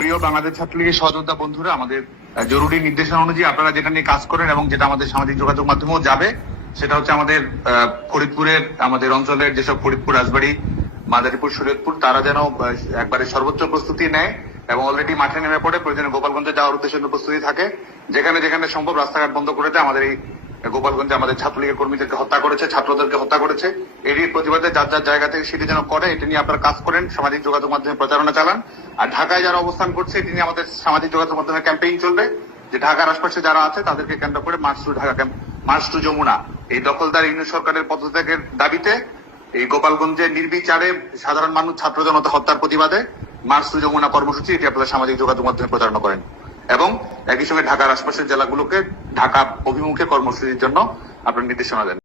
প্রিয় বাংলাদেশ ছাত্রলীগের সহযোদ্ধা বন্ধুরা, আমাদের জরুরি নির্দেশনা অনুযায়ী আপনারা যেটা নিয়ে কাজ করেন এবং যেটা আমাদের সামাজিক যোগাযোগ মাধ্যমেও যাবে, সেটা হচ্ছে আমাদের ফরিদপুরের, আমাদের অঞ্চলের যেসব ফরিদপুর, রাজবাড়ী, মাদারীপুর শরীয়তপুর তারা যেন একবারে সর্বোচ্চ প্রস্তুতি নেয় এবং অলরেডি মাঠে নেমে পড়ে প্রয়োজনে গোপালগঞ্জে যাওয়ার উদ্দেশ্যে প্রস্তুতি থাকে। যেখানে যেখানে সম্ভব রাস্তাঘাট বন্ধ করে দেয়, আমাদের এই গোপালগঞ্জে আমাদের ছাত্রলীগের কর্মীদেরকে হত্যা করেছে, ছাত্রদেরকে হত্যা করেছে। এরই প্রতিবাদে যার যার জায়গা থেকে সেটি যেন করে, এটি নিয়ে আপনারা কাজ করেন, সামাজিক যোগাযোগ মাধ্যমে প্রচারণা চালান। আর ঢাকায় যারা অবস্থান করছে, এটি নিয়ে আমাদের সামাজিক যোগাযোগ মাধ্যমে ক্যাম্পেইন চলবে, যে ঢাকার আশপাশে যারা আছে, তাদেরকে কেন্দ্র করে march to Dhaka camp, march to Jamuna. এই দখলদার ইউনিয়ন সরকারের পদত্যাগের দাবিতে এই গোপালগঞ্জে নির্বিচারে সাধারণ মানুষ ছাত্র জনতা হত্যার প্রতিবাদে মার্চ টু যমুনা কর্মসূচি, এটি আপনারা সামাজিক যোগাযোগ মাধ্যমে প্রচারণা করেন। এবং একই সঙ্গে ঢাকার আশপাশের জেলাগুলোকে ঢাকা অভিমুখে কর্মসূচির জন্য আপনার নির্দেশনা দেন।